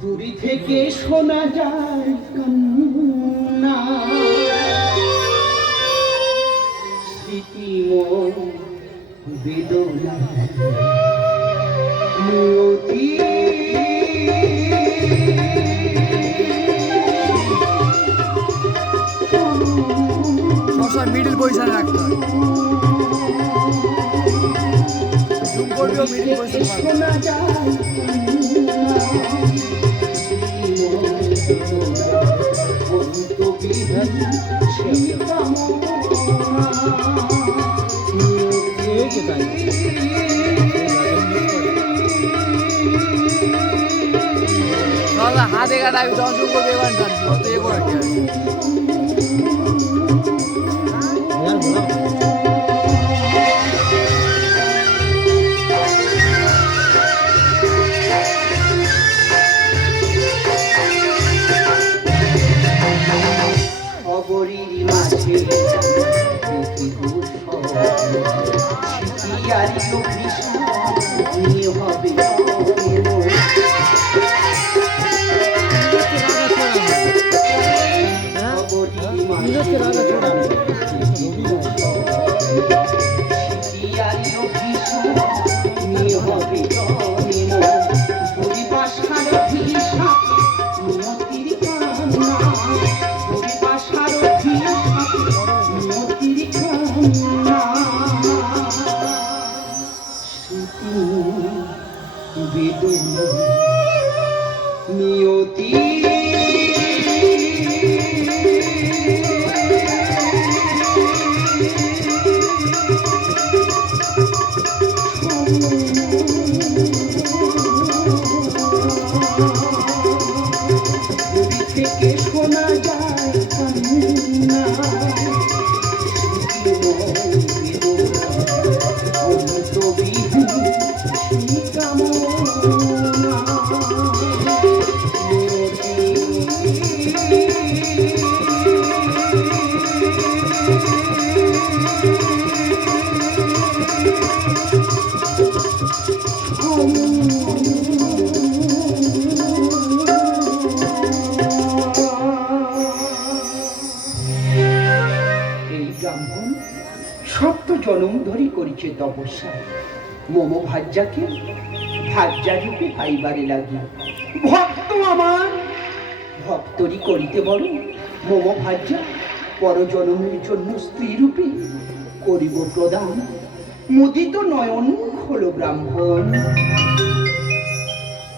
দূরে থেকে শোনা যায় কান্না, স্মৃতিময় বেদনা নিয়তি। সবসময় মিডিল পজিশনে রাখতে হয়। জুম করলেও মিডিল পজিশনে শোনা যায় হাতে কাটা আমি যখন জুম করবো এবার জানছি অত এ করে কি আছে। খবরের মাঝে নিয়ে হবে নিয়তি। থেকে শোনা যায় কান্না, সত্য জনম ধরি করিছে তপস্যা, মম ভাজ্যাকে ভাজ্যা রূপে পাইবারে লাগি। ভক্ত আমার ভক্তরি করিতে বড় মম ভাজ্যা, পরজনমের জন্য স্ত্রী রূপে করিব প্রদান। মুদিত নয়ন খোল ব্রাহ্মণ,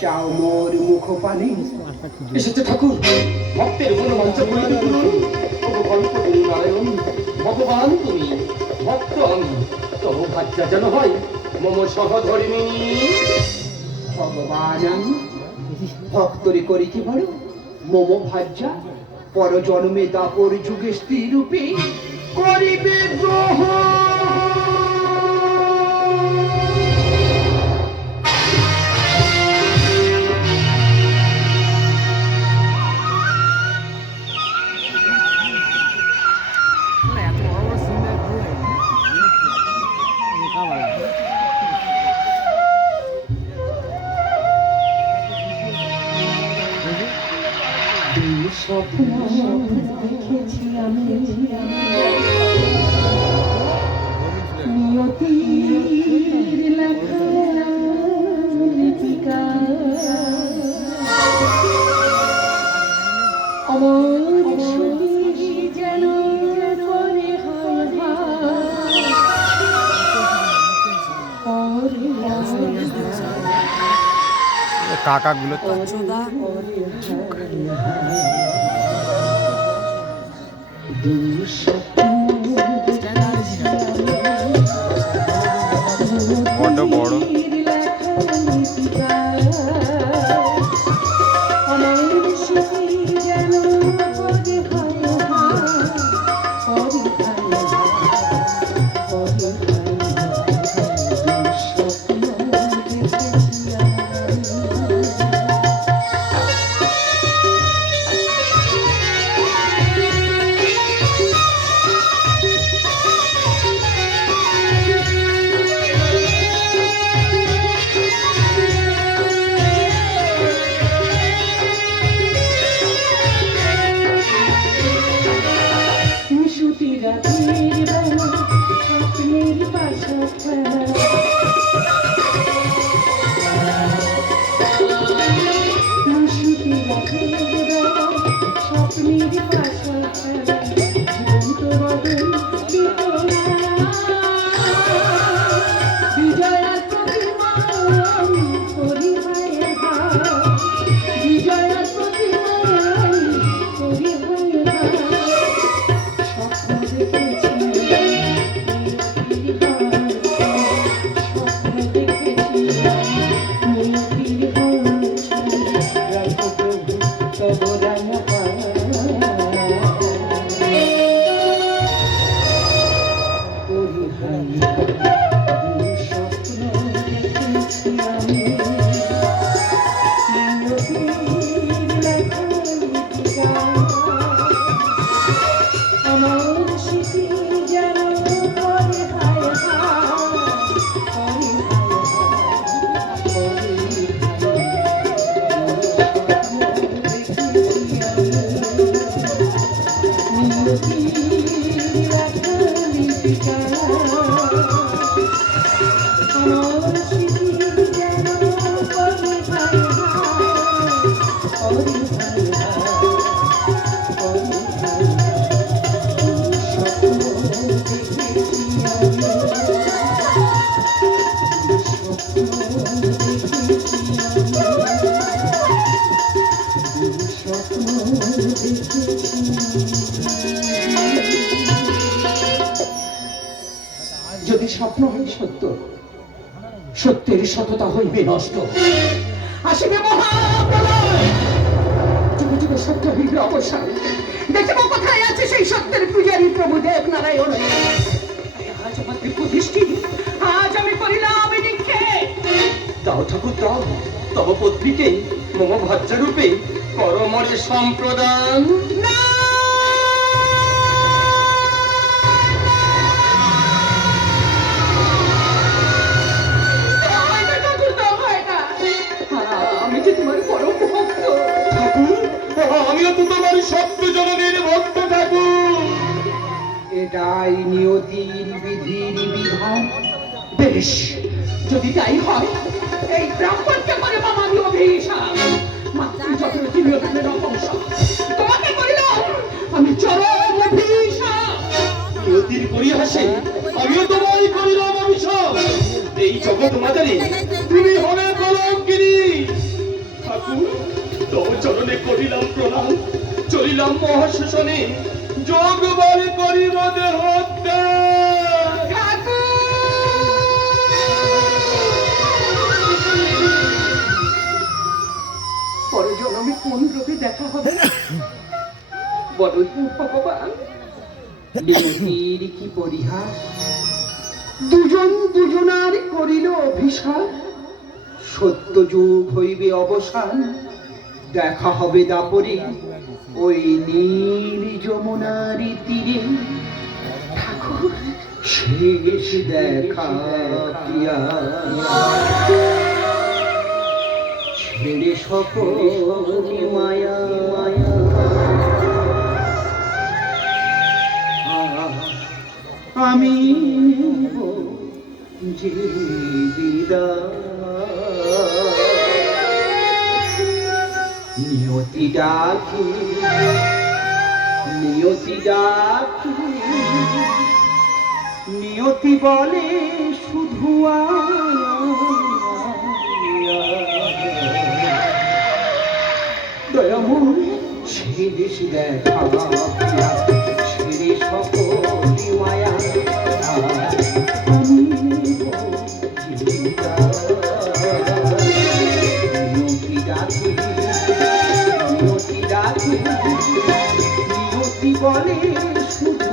চাও মোর মুখ পানে। এসেছে ঠাকুর, ভক্তের মনোবাঞ্ছা পূরণ করুন। নারায়ণ ভগবান তুমি, ভক্ত আমি, তব ভাজ্যা যেন হয় মম সহধর্মিণী। ভগবান আমি ভক্তরি করিতে বড় মম ভাজ্যা, পরজন্মে দাপর যুগে স্ত্রী রূপে করিবে গ্রহণ। স্বপ্ন দেখেছি আমি নিয়তির লেখা লিপিকা, অমর ছবি যেন করে কাকাগুলো তো বড় বড় আমার বিজয়ার প্রতিমান করি হায় হায়, বিজয়ার প্রতিমান করি হায় হায়। স্বপ্ন দেখেছি নিয়তির হাসি, স্বপ্ন দেখেছি নিয়তির হাসি। রাখো প্রভু তব রাঙা করি হায় হায়। স্বপ্ন দেখেছি আমি নিয়তির লেখা লিখিকা। আমার স্মৃতি যেন করে হায় হায়, করে হায় হায়, করে যদি স্বপ্ন হয় সত্য, সত্যের সততা হইবে নষ্ট। আসিবে মহাপ্রলয়, যুগে যুগে সত্য হইবে অবসান। দেখিব কোথায় আছে সেই সত্যের পূজারী প্রভু দেব নারায়ণ। আজ আমার প্রতিষ্ঠি, আজ আমি করিলাম নিক্ষেপ। দাও ঠাকুর দাও, তব পত্নীকে মম ভাজ্যরূপে করমরে সম্প্রদান। না আমি যে তোমার পরম ভক্ত ঠাকুর। আমিও তো তোমার সত্য জননীর ভক্ত ঠাকুর। এটাই নিয়তির বিধির বিধান। বেশ, যদি তাই হয় এই ব্রাহ্মণকে করে মামামি অভিশাপ। মাতৃ যত্রটি নিয়তির অবংশ তোমাকে করিলাম আমি চরম অভিশাপ। নিয়তির পরিহাসে আমিও তোমায় করিলাম অভিশাপ। এই জগৎ মাতারে তুমি হবে কলঙ্কিনী। ঠাকুর তব চরণে করিলাম প্রণাম, চলিলাম মহাশোষণে, যোগবার করিব দেহ পরে জন্মে কোন রূপে দেখা হবে বড়ই ভগবান। নিয়তির কি পরিহাস, দুজন দুজনার করিল অভিশাপ। সত্য যুগ হইবে অবসান, দেখা হবে দাপরে ওই নীল যমুনার তীরে। ঠাকুর শেষ দেখা প্রিয়া, ছেড়ে সকল মায়া মায়া। আমি যে বিদায়, নিয়তি ডাকি নিয়তি ডাকি, নিয়তি বলে শুধু দয়াময় শেষ দেখা ছেড়ে সকল মায়া। আমি নিয়তি ডাকি নিয়তি ডাকি, নিয়তি বলে শুধু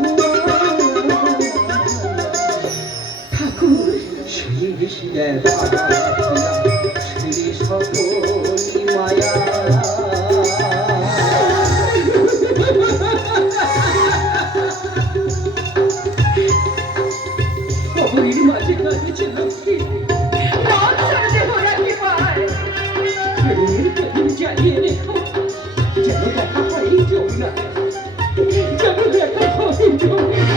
ঠাকুর শেষ দেখা ছেড়ে সকল মায়া। মাঝে কাঁদেছে লক্ষ্মী, জ্বালিয়ে রেখো যেন দেখা হয় যমুনা, যেন দেখা হয় যমুনা।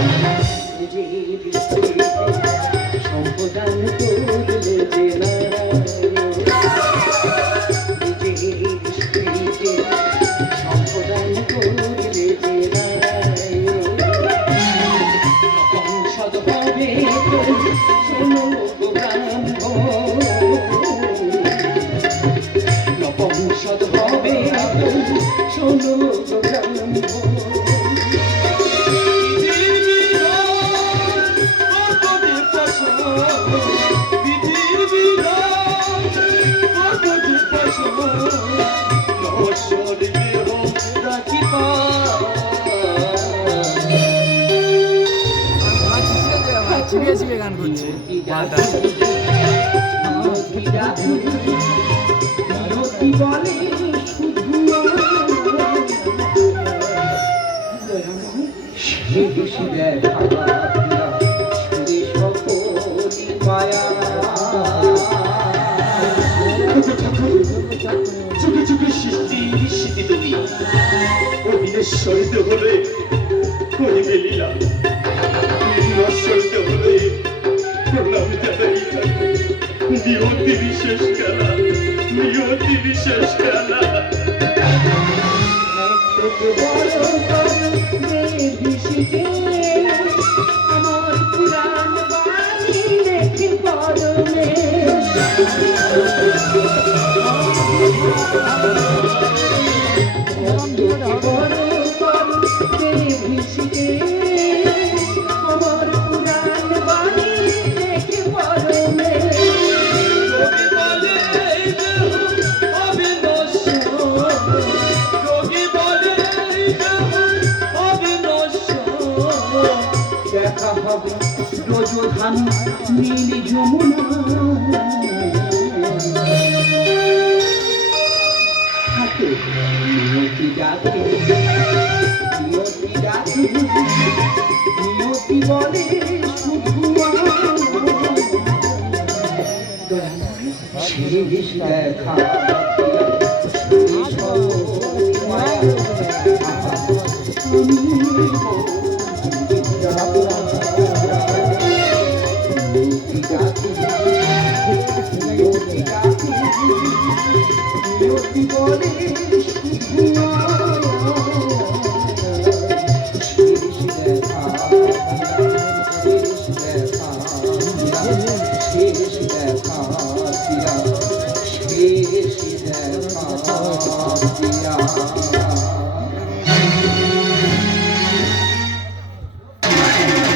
সম্পদান করলে যে নারায়ণ, নিজের স্ত্রীকে সম্পদান করলে যে নারায়ণ। দাদা মিনতি ডাকে মিনতি বলে শুধু সে বেশি দেখা সুরে সকলি মায়া চুকে চুকে সৃষ্টির স্মৃতি তুমি অভিনেশ্বরিত হলে করিবে লীলা নশ্বরিত হলে প্রণাম জানাই নিয়তি বিশেষ খেলা নিয়তি বিশেষ খেলা তোকে বড় করে ভিসিতে আমার পুরাণ বাণী রেখে পরমে আমার পুরাণ বাণী রেখে পরমে দেখা হবে রজধান নীল যমুনা হাতে নিয়তি ডাকে নিয়তি ডাকে নিয়তি বলে শুধু শেষ দেখা শেষ দেখা